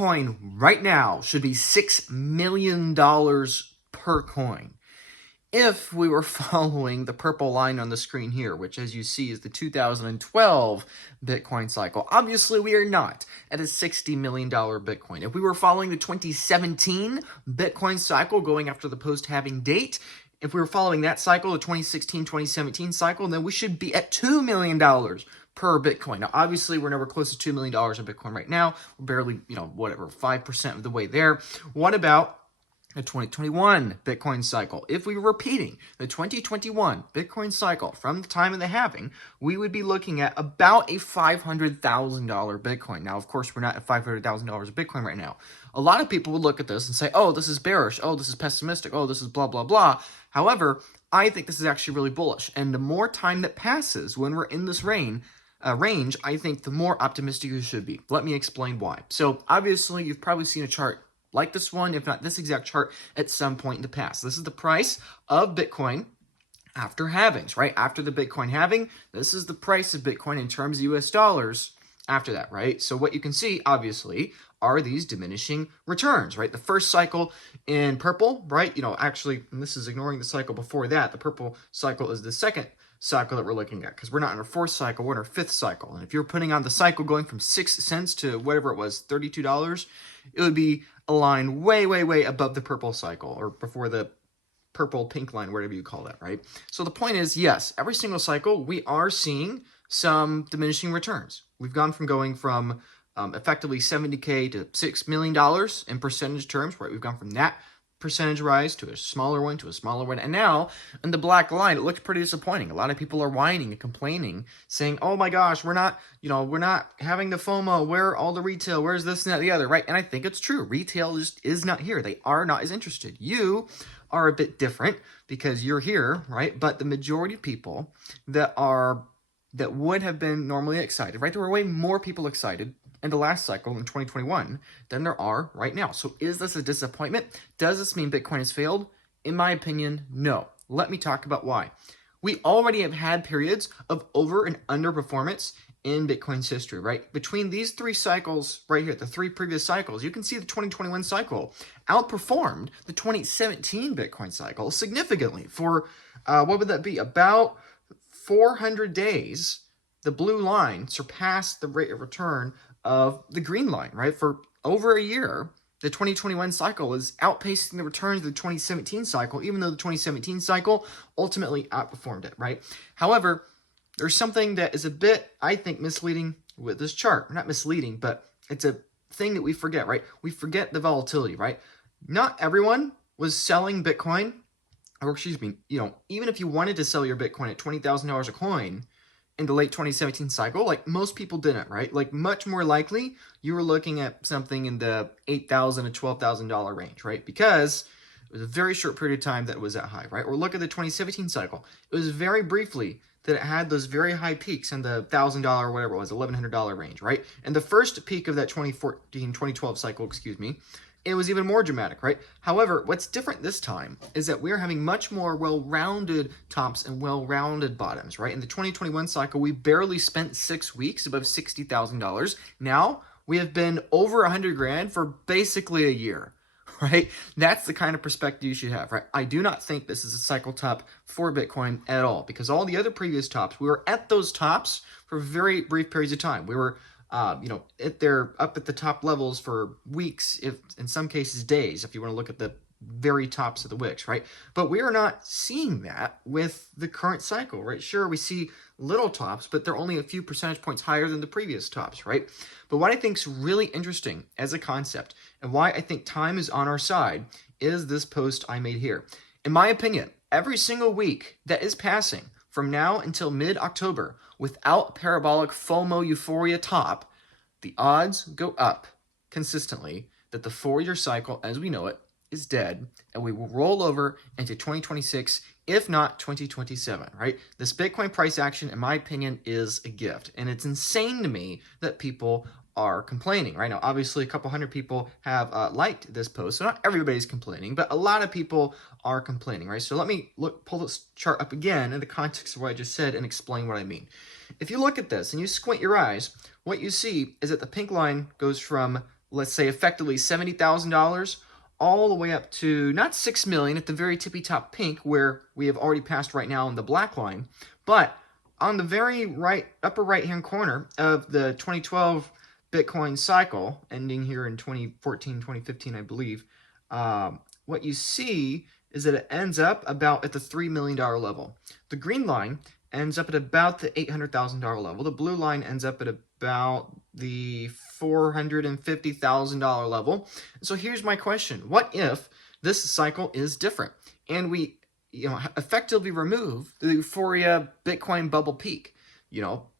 Bitcoin right now should be $6 million per coin if we were following the purple line on the screen here, which as you see is the 2012 Bitcoin cycle. Obviously, we are not at a $60 million Bitcoin. If we were following the 2017 Bitcoin cycle, going after the post-halving date, if we were following that cycle, the 2016-2017 cycle, then we should be at $2 million per Bitcoin. Now, obviously, we're nowhere close to $2 million in Bitcoin right now. We're barely, 5% of the way there. What about the 2021 Bitcoin cycle? If we were repeating the 2021 Bitcoin cycle from the time of the halving, we would be looking at about a $500,000 Bitcoin. Now, of course, we're not at $500,000 of Bitcoin right now. A lot of people would look at this and say, oh, this is bearish. Oh, this is pessimistic. Oh, this is blah, blah, blah. However, I think this is actually really bullish. And the more time that passes when we're in this range, I think the more optimistic you should be. Let me explain why. So, obviously, you've probably seen a chart like this one, if not this exact chart, at some point in the past. This is the price of Bitcoin after halvings, right? After the Bitcoin halving, this is the price of Bitcoin in terms of US dollars after that, right? So what you can see, obviously, are these diminishing returns, right? The first cycle in purple, right? Actually, and this is ignoring the cycle before that. The purple cycle is the second cycle that we're looking at, because we're not in our fourth cycle, we're in our fifth cycle. And if you're putting on the cycle going from 6 cents to whatever it was, $32, it would be a line way, way, way above the purple cycle, or before the purple pink line, whatever you call that, right? So the point is, yes, every single cycle, we are seeing some diminishing returns. We've gone from going from effectively $70K to $6 million in percentage terms, right? We've gone from that percentage rise to a smaller one, and now in the black line, it looks pretty disappointing. A lot of people are whining and complaining, saying, oh my gosh, we're not having the FOMO, where are all the retail, where's this and that, the other, right? And I think it's true. Retail is not here. They are not as interested. You are a bit different because you're here, right? But the majority of people that would have been normally excited, right? There were way more people excited in the last cycle in 2021 than there are right now. So is this a disappointment? Does this mean Bitcoin has failed? In my opinion, no. Let me talk about why. We already have had periods of over and underperformance in Bitcoin's history, right? Between these three cycles right here, the three previous cycles, you can see the 2021 cycle outperformed the 2017 Bitcoin cycle significantly for, what would that be? About 400 days. The blue line surpassed the rate of return of the green line, right? For over a year, the 2021 cycle is outpacing the returns of the 2017 cycle, even though the 2017 cycle ultimately outperformed it, right? However, there's something that is a bit, I think, misleading with this chart. Not misleading, but it's a thing that we forget, right? We forget the volatility, right? Not everyone was selling Bitcoin, or excuse me, even if you wanted to sell your Bitcoin at $20,000 a coin in the late 2017 cycle, like most people didn't, right? Like much more likely you were looking at something in the $8,000 to $12,000 range, right? Because it was a very short period of time that it was that high, right? Or look at the 2017 cycle. It was very briefly that it had those very high peaks in the $1,000 or whatever it was, $1,100 range, right? And the first peak of that 2012 cycle, it was even more dramatic, right? However, what's different this time is that we're having much more well-rounded tops and well-rounded bottoms, right? In the 2021 cycle, we barely spent 6 weeks above $60,000. Now, we have been over 100 grand for basically a year, right? That's the kind of perspective you should have, right? I do not think this is a cycle top for Bitcoin at all, because all the other previous tops, we were at those tops for very brief periods of time. We were up at the top levels for weeks, if in some cases days, if you want to look at the very tops of the wicks, right? But we are not seeing that with the current cycle, right? Sure, we see little tops, but they're only a few percentage points higher than the previous tops, right? But what I think is really interesting as a concept, and why I think time is on our side, is this post I made here. In my opinion, every single week that is passing from now until mid-October without parabolic FOMO euphoria top, the odds go up consistently that the 4-year cycle as we know it is dead, and we will roll over into 2026, if not 2027, right? This Bitcoin price action, in my opinion, is a gift, and it's insane to me that people are complaining, right? Now, obviously, a couple hundred people have liked this post, so not everybody's complaining, but a lot of people are complaining, right? So let me pull this chart up again in the context of what I just said and explain what I mean. If you look at this and you squint your eyes, what you see is that the pink line goes from let's say effectively $70,000, all the way up to not 6 million at the very tippy top pink, where we have already passed right now on the black line, but on the very upper right hand corner of the 2012 Bitcoin cycle, ending here in 2014, 2015, I believe, what you see is that it ends up about at the $3 million level. The green line ends up at about the $800,000 level. The blue line ends up at about the $450,000 level. So here's my question. What if this cycle is different and we effectively remove the euphoria Bitcoin bubble peak?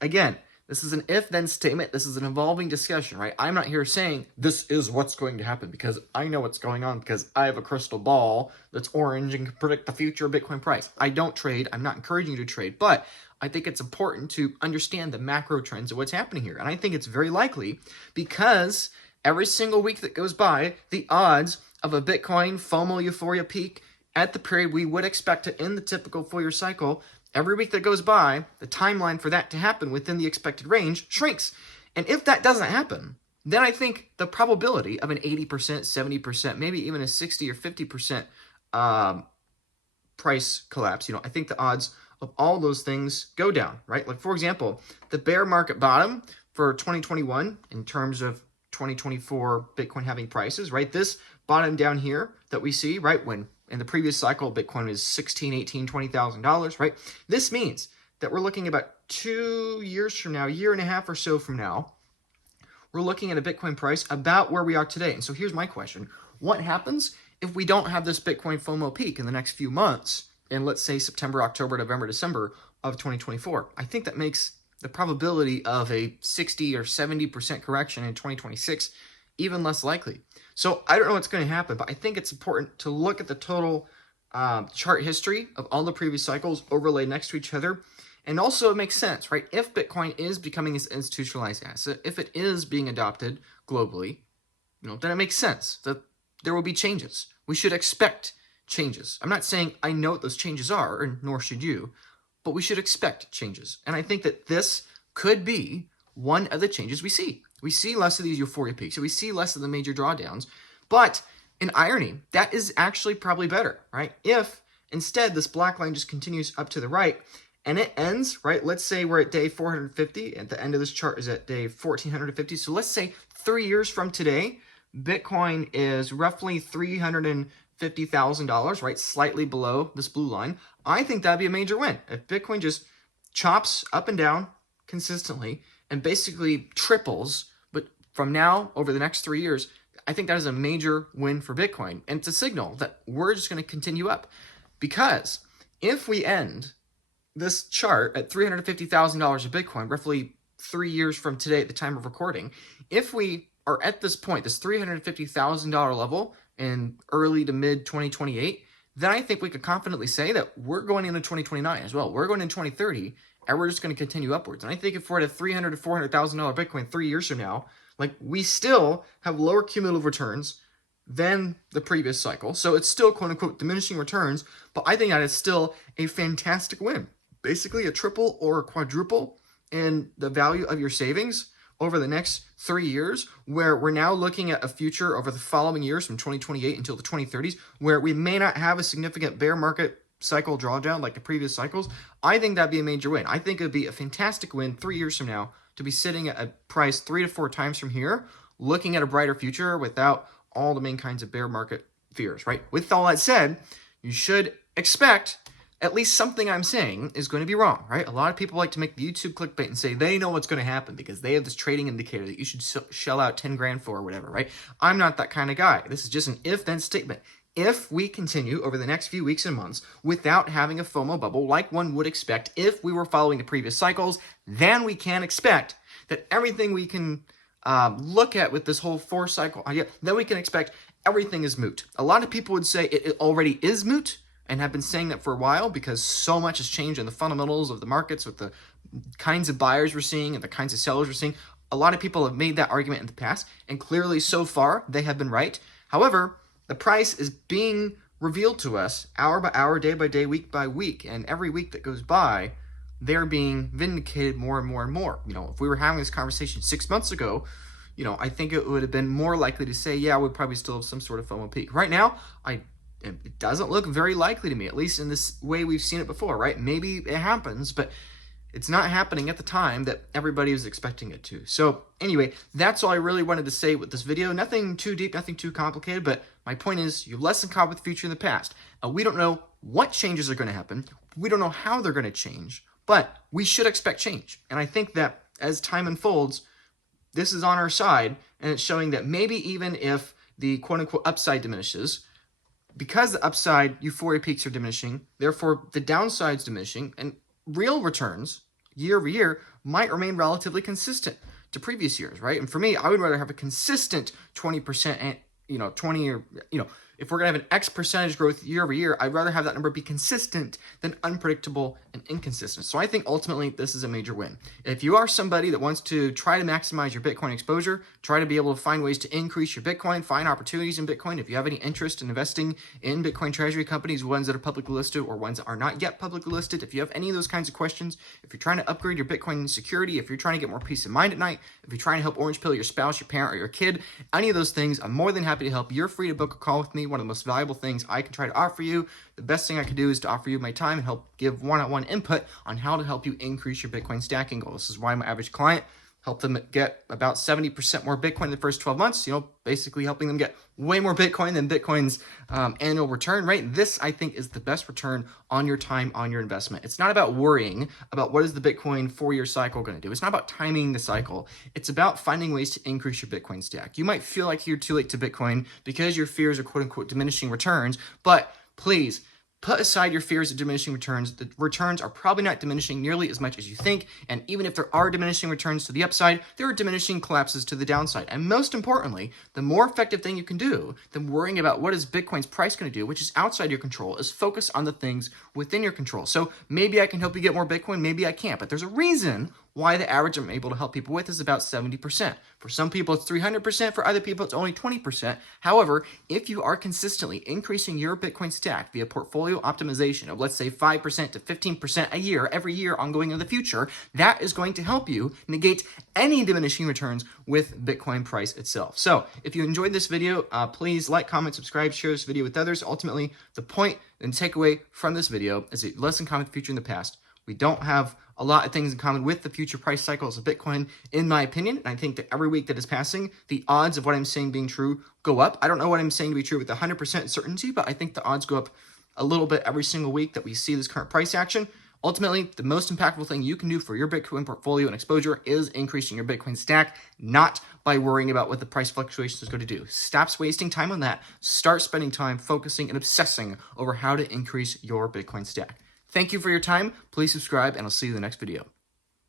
Again, this is an if-then statement. This is an evolving discussion, right? I'm not here saying this is what's going to happen because I know what's going on because I have a crystal ball that's orange and can predict the future of Bitcoin price. I don't trade. I'm not encouraging you to trade, but I think it's important to understand the macro trends of what's happening here. And I think it's very likely because every single week that goes by, the odds of a Bitcoin FOMO euphoria peak at the period we would expect to end the typical full-year cycle, every week that goes by, the timeline for that to happen within the expected range shrinks. And if that doesn't happen, then I think the probability of an 80%, 70%, maybe even a 60 or 50% price collapse, I think the odds of all those things go down, right? Like, for example, the bear market bottom for 2021 in terms of 2024 Bitcoin halving prices, right? This bottom down here that we see, right, when in the previous cycle, Bitcoin was $16,000, $18,000, $20,000, right? This means that we're looking about 2 years from now, a year and a half or so from now, we're looking at a Bitcoin price about where we are today. And so here's my question. What happens if we don't have this Bitcoin FOMO peak in the next few months in, let's say, September, October, November, December of 2024? I think that makes the probability of a 60 or 70% correction in 2026 even less likely. So I don't know what's going to happen, but I think it's important to look at the total chart history of all the previous cycles overlaid next to each other. And also it makes sense, right? If Bitcoin is becoming this institutionalized asset, if it is being adopted globally, then it makes sense that there will be changes. We should expect changes. I'm not saying I know what those changes are, and nor should you, but we should expect changes. And I think that this could be one of the changes we see. We see less of these euphoria peaks. So we see less of the major drawdowns. But in irony, that is actually probably better, right? If instead this black line just continues up to the right and it ends, right? Let's say we're at day 450. At the end of this chart is at day 1450. So let's say 3 years from today, Bitcoin is roughly $350,000, right? Slightly below this blue line. I think that'd be a major win. If Bitcoin just chops up and down consistently and basically triples, but from now over the next 3 years, I think that is a major win for Bitcoin. And it's a signal that we're just going to continue up. Because if we end this chart at $350,000 of Bitcoin, roughly 3 years from today at the time of recording, if we are at this point, this $350,000 level in early to mid 2028, then I think we could confidently say that we're going into 2029 as well. We're going into 2030, and we're just going to continue upwards. And I think if we're at a $300,000 to $400,000 Bitcoin 3 years from now, like, we still have lower cumulative returns than the previous cycle. So it's still, quote unquote, diminishing returns, but I think that is still a fantastic win. Basically a triple or a quadruple in the value of your savings over the next 3 years, where we're now looking at a future over the following years from 2028 until the 2030s, where we may not have a significant bear market cycle drawdown like the previous cycles. I think that'd be a major win. I think it'd be a fantastic win 3 years from now to be sitting at a price 3 to 4 times from here, looking at a brighter future without all the main kinds of bear market fears, right? With all that said, you should expect at least something I'm saying is going to be wrong, right? A lot of people like to make the YouTube clickbait and say they know what's going to happen because they have this trading indicator that you should shell out 10 grand for or whatever, right? I'm not that kind of guy. This is just an if-then statement. If we continue over the next few weeks and months without having a FOMO bubble like one would expect if we were following the previous cycles, then we can expect that everything we can look at with this whole 4-cycle idea, then we can expect everything is moot. A lot of people would say it already is moot and have been saying that for a while because so much has changed in the fundamentals of the markets with the kinds of buyers we're seeing and the kinds of sellers we're seeing. A lot of people have made that argument in the past, and clearly so far they have been right. However, the price is being revealed to us hour by hour, day by day, week by week, and every week that goes by, they're being vindicated more and more and more. If we were having this conversation 6 months ago, I think it would have been more likely to say, yeah, we'd probably still have some sort of FOMO peak. Right now, it doesn't look very likely to me, at least in this way we've seen it before, right? Maybe it happens, but it's not happening at the time that everybody was expecting it to. So anyway, that's all I really wanted to say with this video. Nothing too deep, nothing too complicated, but my point is you've lessened caught with the future in the past. We don't know what changes are going to happen. We don't know how they're going to change, but we should expect change. And I think that as time unfolds, this is on our side, and it's showing that maybe even if the quote-unquote upside diminishes, because the upside euphoria peaks are diminishing, therefore the downside's diminishing, and real returns year over year might remain relatively consistent to previous years, right? And for me, I would rather have a consistent 20% and 20 or if we're gonna have an X percentage growth year over year, I'd rather have that number be consistent than unpredictable and inconsistent. So I think ultimately this is a major win. If you are somebody that wants to try to maximize your Bitcoin exposure, try to be able to find ways to increase your Bitcoin, find opportunities in Bitcoin, if you have any interest in investing in Bitcoin treasury companies, ones that are publicly listed or ones that are not yet publicly listed, if you have any of those kinds of questions, if you're trying to upgrade your Bitcoin security, if you're trying to get more peace of mind at night, if you're trying to help orange pill your spouse, your parent, or your kid, any of those things, I'm more than happy to help. You're free to book a call with me. One of the most valuable things I can try to offer you. The best thing I can do is to offer you my time and help give one-on-one input on how to help you increase your Bitcoin stacking goal. This is why my average client help them get about 70% more Bitcoin in the first 12 months, basically helping them get way more Bitcoin than Bitcoin's annual return, right? This, I think, is the best return on your time, on your investment. It's not about worrying about what is the Bitcoin 4-year cycle going to do. It's not about timing the cycle. It's about finding ways to increase your Bitcoin stack. You might feel like you're too late to Bitcoin because your fears are quote-unquote diminishing returns, but please, put aside your fears of diminishing returns. The returns are probably not diminishing nearly as much as you think, and even if there are diminishing returns to the upside, there are diminishing collapses to the downside. And most importantly, the more effective thing you can do than worrying about what is Bitcoin's price going to do, which is outside your control, is focus on the things within your control. So maybe I can help you get more Bitcoin, maybe I can't, but there's a reason why the average I'm able to help people with is about 70%. For some people, it's 300%. For other people, it's only 20%. However, if you are consistently increasing your Bitcoin stack via portfolio optimization of, let's say, 5% to 15% a year, every year ongoing in the future, that is going to help you negate any diminishing returns with Bitcoin price itself. So if you enjoyed this video, please like, comment, subscribe, share this video with others. Ultimately, the point and takeaway from this video is that less in common with the future in the past. We don't have a lot of things in common with the future price cycles of Bitcoin, in my opinion. And I think that every week that is passing, the odds of what I'm saying being true go up. I don't know what I'm saying to be true with 100% certainty, but I think the odds go up a little bit every single week that we see this current price action. Ultimately, the most impactful thing you can do for your Bitcoin portfolio and exposure is increasing your Bitcoin stack, not by worrying about what the price fluctuation is going to do. Stop wasting time on that. Start spending time focusing and obsessing over how to increase your Bitcoin stack. Thank you for your time. Please subscribe, and I'll see you in the next video.